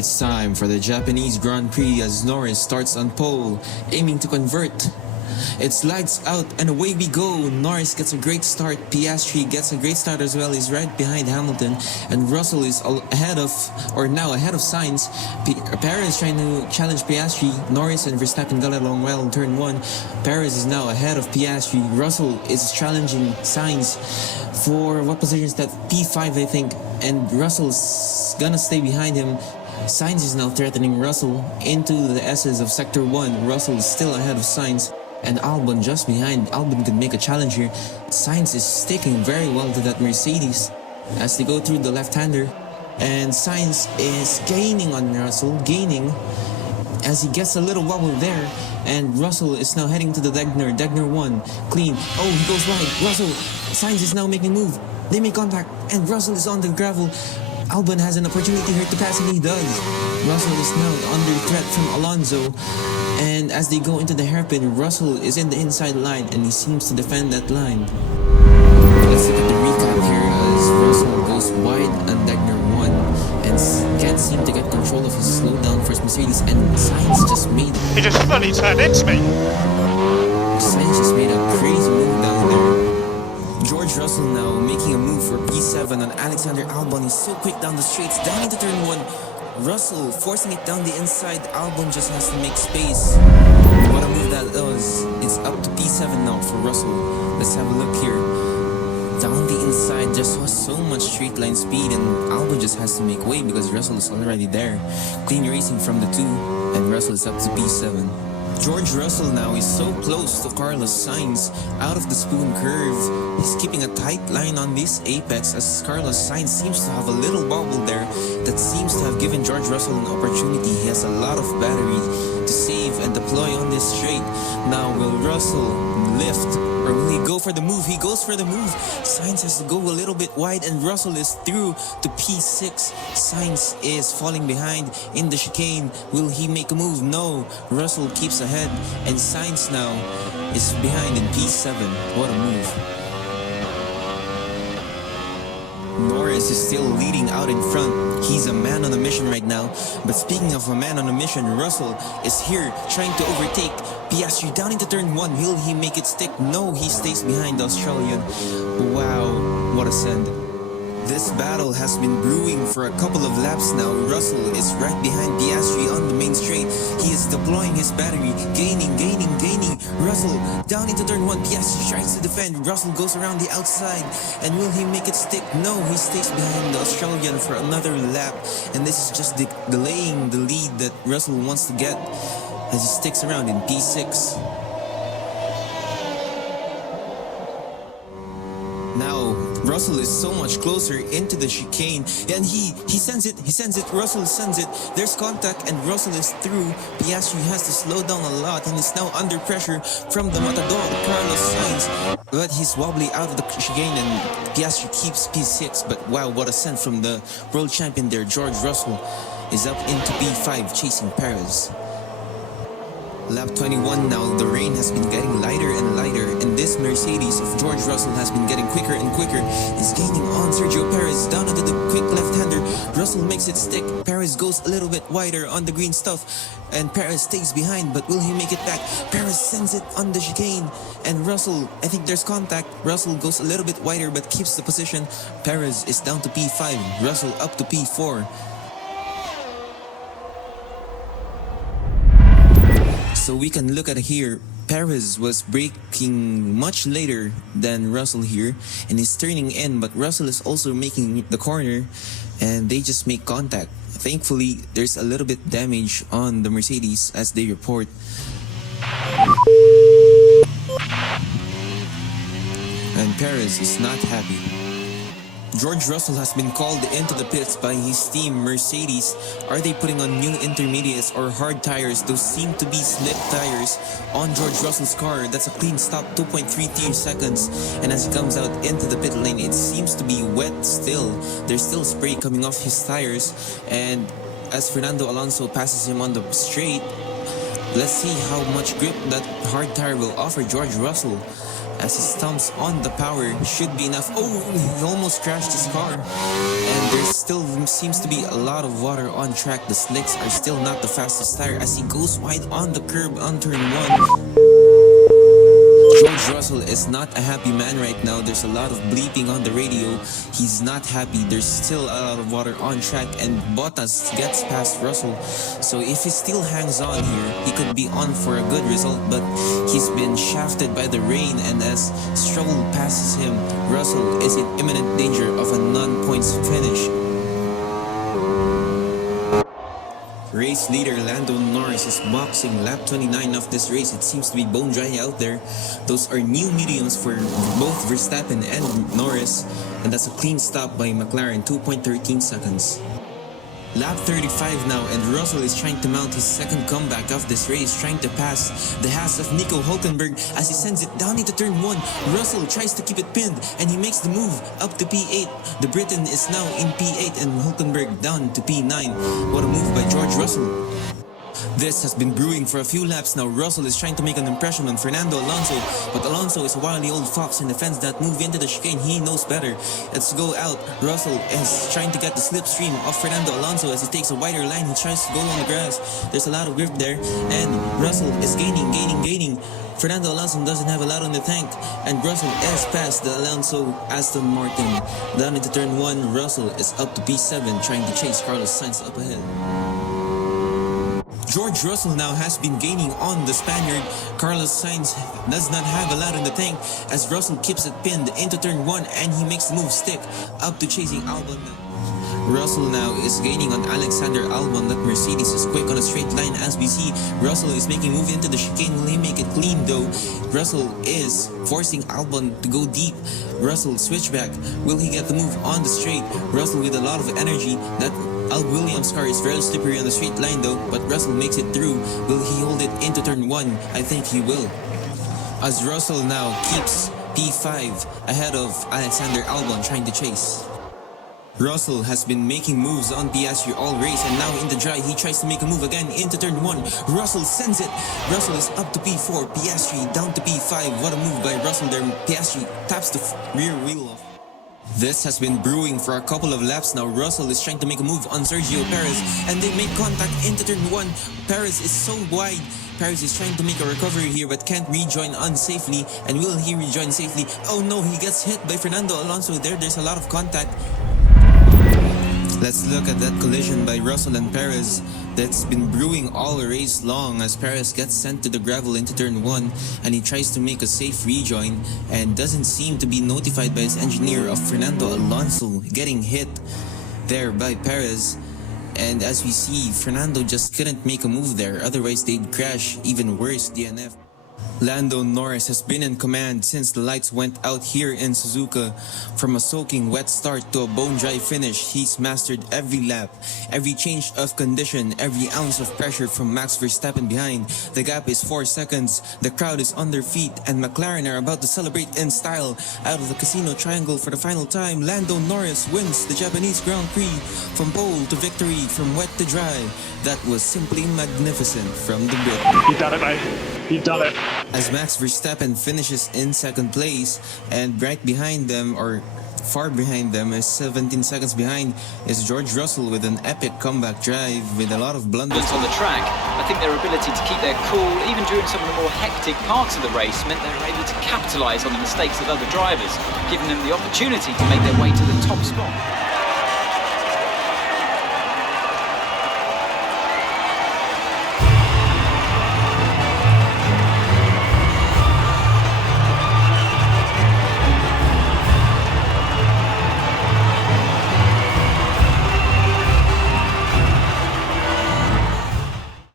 It's time for the Japanese Grand Prix as Norris starts on pole, aiming to convert. It's lights out and away we go. Norris gets a great start. Piastri gets a great start as well. He's right behind Hamilton, and Russell is ahead of Sainz. Perez trying to challenge Piastri. Norris and Verstappen got along well in turn 1. Perez is now ahead of Piastri. Russell is challenging Sainz for what position is that? P5 I think, and Russell's gonna stay behind him. Sainz is now threatening Russell into the S's of Sector 1. Russell is still ahead of Sainz, and Albon just behind. Albon could make a challenge here. Sainz is sticking very well to that Mercedes as they go through the left-hander, and Sainz is gaining on Russell, as he gets a little wobble there, and Russell is now heading to the Degner 1, clean. Oh, he goes wide. Sainz is now making a move. They make contact, and Russell is on the gravel. Albon has an opportunity here to pass, and he does. Russell is now under threat from Alonso, and as they go into the hairpin, Russell is in the inside line, and he seems to defend that line. Let's look at the recap here as Russell goes wide on Degner 1 and can't seem to get control of his slowdown for his Mercedes, and Sainz just made He just fully turned into me. Sainz just made a crazy move down there. George Russell now making a move for P7 on Alexander Albon. He's so quick down the straights, down into turn 1. Russell forcing it down the inside. Albon just has to make space. What a move that was. It's up to P7 now for Russell. Let's have a look here. Down the inside, just was so much straight line speed, and Albon just has to make way because Russell is already there. Clean racing from the 2, and Russell is up to P7. George Russell now is so close to Carlos Sainz out of the spoon curve. He's keeping a tight line on this apex as Carlos Sainz seems to have a little bobble there that seems to have given George Russell an opportunity. He has a lot of battery to save and deploy on this straight. Now will Russell lift or will he go for the move? He goes for the move. Sainz has to go a little bit wide, and Russell is through to P6. Sainz is falling behind in the chicane. Will he make a move? No. Russell keeps ahead, and Sainz now is behind in P7. What a move. Norris is still leading out in front. He's a man on a mission right now. But speaking of a man on a mission, Russell is here trying to overtake Piastri down into turn 1. Will he make it stick? No, he stays behind the Australian. Wow, what a send. This battle has been brewing for a couple of laps now. Russell is right behind Piastri on the main straight. He is deploying his battery, gaining. Russell down into turn 1. Piastri tries to defend. Russell goes around the outside, and will he make it stick? No, he stays behind the Australian for another lap, and this is just delaying the lead that Russell wants to get as he sticks around in P6. Now, Russell is so much closer into the chicane, and he sends it, Russell sends it, there's contact, and Russell is through. Piastri has to slow down a lot, and is now under pressure from the Matador, Carlos Sainz, but he's wobbly out of the chicane, and Piastri keeps P6, but wow, what a send from the world champion there. George Russell is up into P5, chasing Perez. Lap 21 now, the rain has been getting lighter and lighter, and this Mercedes of George Russell has been getting quicker and quicker. He's gaining on Sergio Perez down into the quick left-hander. Russell makes it stick. Perez goes a little bit wider on the green stuff, and Perez stays behind, but will he make it back? Perez sends it on the chicane, and Russell, I think there's contact. Russell goes a little bit wider but keeps the position. Perez is down to P5, Russell up to P4. So we can look at here, Perez was braking much later than Russell here, and he's turning in, but Russell is also making the corner, and they just make contact. Thankfully, there's a little bit damage on the Mercedes as they report. And Perez is not happy. George Russell has been called into the pits by his team Mercedes. Are they putting on new intermediates or hard tires? Those seem to be slick tires on George Russell's car. That's a clean stop, 2.33 seconds. And as he comes out into the pit lane, it seems to be wet still. There's still spray coming off his tires. And as Fernando Alonso passes him on the straight, let's see how much grip that hard tire will offer George Russell. as he stomps on the power. Should be enough. Oh, he almost crashed his car. And there still seems to be a lot of water on track. The slicks are still not the fastest tire as he goes wide on the curb on turn 1. George Russell is not a happy man right now. There's a lot of bleeping on the radio. He's not happy. There's still a lot of water on track and Bottas gets past Russell. So if he still hangs on here, he could be on for a good result, but he's been shafted by the rain, and as Stroll passes him, Russell is in imminent danger of a non-points finish. Race leader Lando Norris is boxing lap 29 of this race. It seems to be bone dry out there. Those are new mediums for both Verstappen and Norris, and that's a clean stop by McLaren, 2.13 seconds. Lap 35 now, and Russell is trying to mount his second comeback of this race, trying to pass the Haas of Nico Hülkenberg as he sends it down into turn 1. Russell tries to keep it pinned, and he makes the move up to P8. The Briton is now in P8 and Hülkenberg down to P9. What a move by George Russell. This has been brewing for a few laps now. Russell is trying to make an impression on Fernando Alonso, but Alonso is a wily old fox and defends that move into the chicane. He knows better. Let's go out. Russell is trying to get the slipstream of Fernando Alonso as he takes a wider line. He tries to go on the grass. There's a lot of grip there, and Russell is gaining. Fernando Alonso doesn't have a lot on the tank, and Russell is past the Alonso Aston Martin. Down into turn 1, Russell is up to P7 trying to chase Carlos Sainz up ahead. George Russell now has been gaining on the Spaniard. Carlos Sainz does not have a lot in the tank as Russell keeps it pinned into turn 1, and he makes the move stick up to chasing Albon. Russell now is gaining on Alexander Albon. That Mercedes is quick on a straight line as we see. Russell is making a move into the chicane. Will he make it clean though? Russell is forcing Albon to go deep. Russell switchback. Will he get the move on the straight? Russell with a lot of energy. That Williams car is very slippery on the straight line though, but Russell makes it through. Will he hold it into turn 1? I think he will, as Russell now keeps P5 ahead of Alexander Albon trying to chase. Russell has been making moves on Piastri all race, and now in the dry he tries to make a move again into turn 1. Russell sends it. Russell is up to P4, Piastri down to P5. What a move by Russell there. Piastri taps the rear wheel off. This has been brewing for a couple of laps now. Russell is trying to make a move on Sergio Perez, and they make contact into turn 1. Perez is so wide. Perez is trying to make a recovery here but can't rejoin unsafely. And will he rejoin safely? Oh no, he gets hit by Fernando Alonso there. There's a lot of contact. Let's look at that collision by Russell and Perez that's been brewing all race long as Perez gets sent to the gravel into turn 1, and he tries to make a safe rejoin and doesn't seem to be notified by his engineer of Fernando Alonso getting hit there by Perez. And as we see, Fernando just couldn't make a move there, otherwise they'd crash. Even worse, DNF. Lando Norris has been in command since the lights went out here in Suzuka. From a soaking wet start to a bone-dry finish, he's mastered every lap, every change of condition, every ounce of pressure from Max Verstappen behind. The gap is 4 seconds, the crowd is on their feet, and McLaren are about to celebrate in style. Out of the casino triangle for the final time, Lando Norris wins the Japanese Grand Prix. From pole to victory, from wet to dry. That was simply magnificent from the Brit. You done it, mate. You done it. As Max Verstappen finishes in second place, and right behind them, or far behind them, is 17 seconds behind, is George Russell with an epic comeback drive with a lot of blunders on the track. I think their ability to keep their cool, even during some of the more hectic parts of the race, meant they were able to capitalise on the mistakes of other drivers, giving them the opportunity to make their way to the top spot.